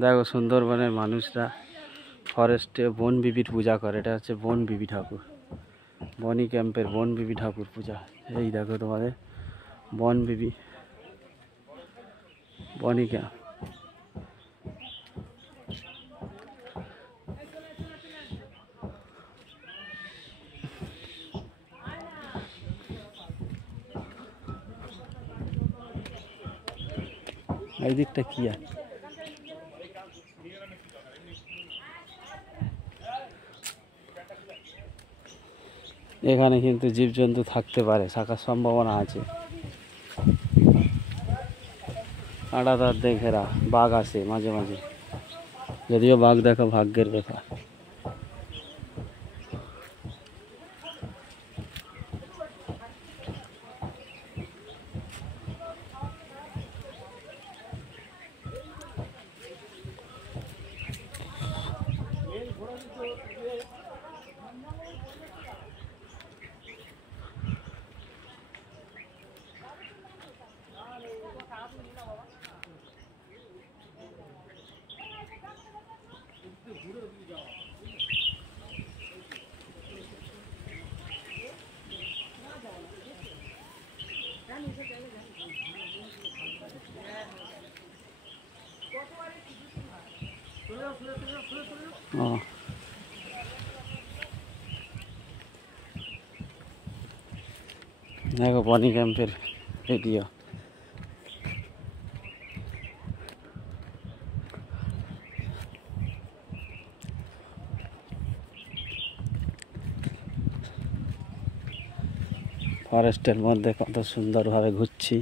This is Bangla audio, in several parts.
দেখো সুন্দরবনের মানুষরা ফরেস্টে বন বিবির পূজা করে। এটা হচ্ছে বন বিবি ঠাকুর, বনি ক্যাম্পের বন বিবি ঠাকুর পূজা। এই দেখো তোমাদের বন বিবি বনি ক্যাম্প। এই দিকটা কি আছে? এখানে কিন্তু জীবজন্তু থাকতে পারে, থাকার সম্ভাবনা আছে। কাঁটাতার দিয়ে ঘেরা, বাঘ আসে মাঝে মাঝে, যদিও বাঘ দেখা ভাগ্যের ব্যাপার। দেখো বনি ক্যাম্পের ভিডিও। ফরেস্টের মধ্যে কত সুন্দরভাবে ঘুরছি।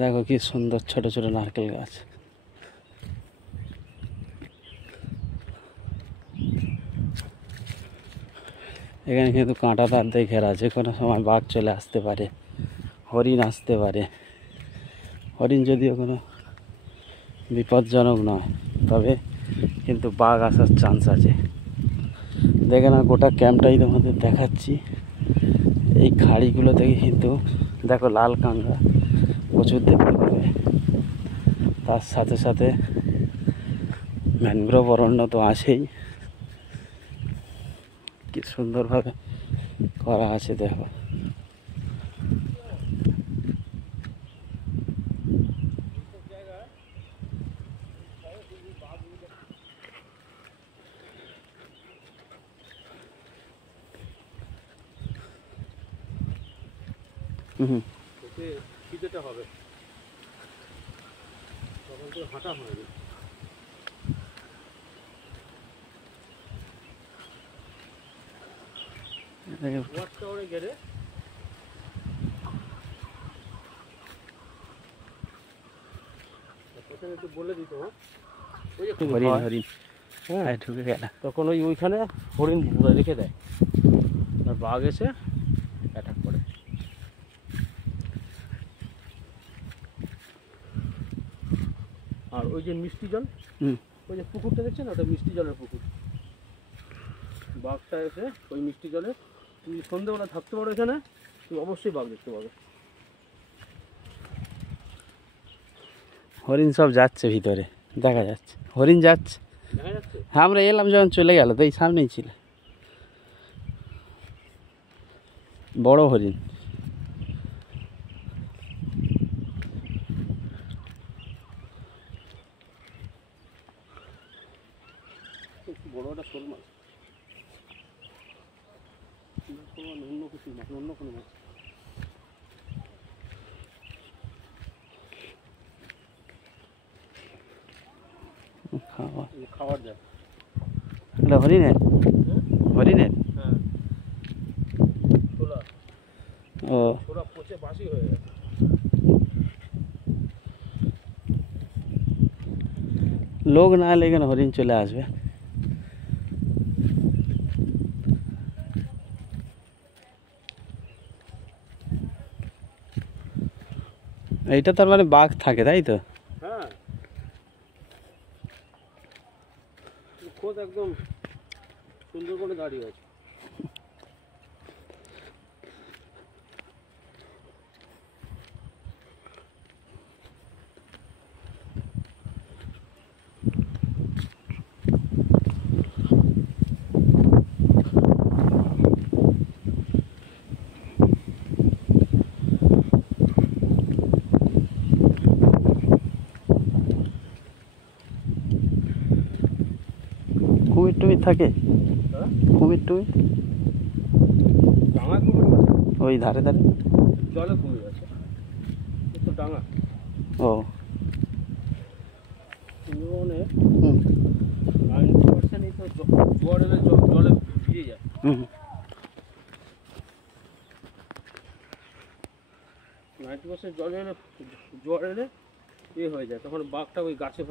দেখো কি সুন্দর ছোট ছোট নারকেল গাছ। এখানে কিন্তু কাঁটা তার দিয়ে ঘেরা, যে কোনো সময় বাঘ চলে আসতে পারে, হরিণ আসতে পারে। হরিণ যদিও কোনো বিপজ্জনক নয়, তবে কিন্তু বাঘ আসার চান্স আছে। দেখে না, গোটা ক্যাম্পটাই তোমাদের দেখাচ্ছি। এই খাড়িগুলো থেকে কিন্তু দেখো লাল কাঁকড়া প্রচুর দেখতে পাবে। তার সাথে সাথে ম্যানগ্রোভ অরণ্য তো আছেই। কি সুন্দরভাবে করা আছে দেখো। শীতেটা হবে তখন তো হাঁটা হবে না। গেলে একটু বলে দিত, হরিণ হরিণ হ্যাঁ ঢুকে গেল, তখন ওইখানে হরিণ রেখে দেয়, আর বাঘ এসে অ্যাটাক করে। আর ওই যে মিষ্টি জল, ওই যে পুকুরটা দেখছেন, ওটা মিষ্টি জলের পুকুর। বাঘটা এসে ওই মিষ্টি জলে, তুমি সন্ধ্যেবেলা থাকতে পারো এখানে, তুমি অবশ্যই বাঘ দেখতে পাবে। হরিণ সব যাচ্ছে ভিতরে, দেখা যাচ্ছে হরিণ যাচ্ছে। হ্যাঁ, আমরা এলাম যখন চলে গেল, তো এই সামনেই ছিল বড় হরিণ। বড় একটা শোল মাছ, অন্য কিছু মাছ, অন্য কোনো মাছ। খাবার যায় এটা হরিণের, হরিণের হ্যাঁ, ও ছোলা পচে বাসি হয়ে গেছে। লোক না এলে এখানে হরিণ চলে আসবে। এইটা তার মানে বাঘ থাকে তাই তো? হ্যাঁ, খোদ একদম সুন্দর করে দাঁড়িয়ে আছে। কুমির টুমির থাকে? হ্যাঁ, কুমির টুমির ডাঙা কুমির, ওই ধারে ধারে? জলে কুমির আছে, এ তো ডাঙা। ও সুন্দরবনে হুম 90% এই তো জোয়ার এলে জলে ভিজে যায়। হুম 90% জল এলে জোয়ার এলে হয়ে যায়, তখন বাঘটা ওই গাছে